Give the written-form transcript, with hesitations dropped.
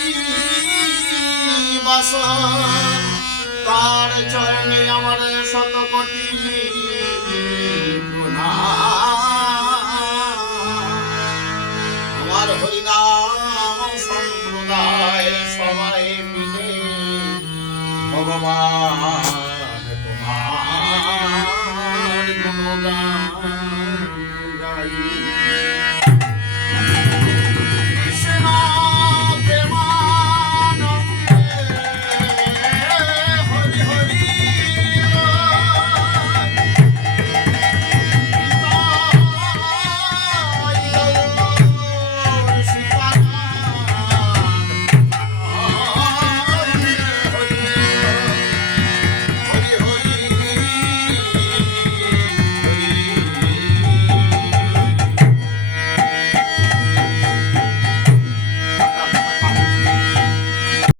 করি বাসন, তার চরণে আমার শত কোটি আমার হরিনাম সম্প্রদায় সবাই মিলে ভগবান তোমার গুণগান গাই।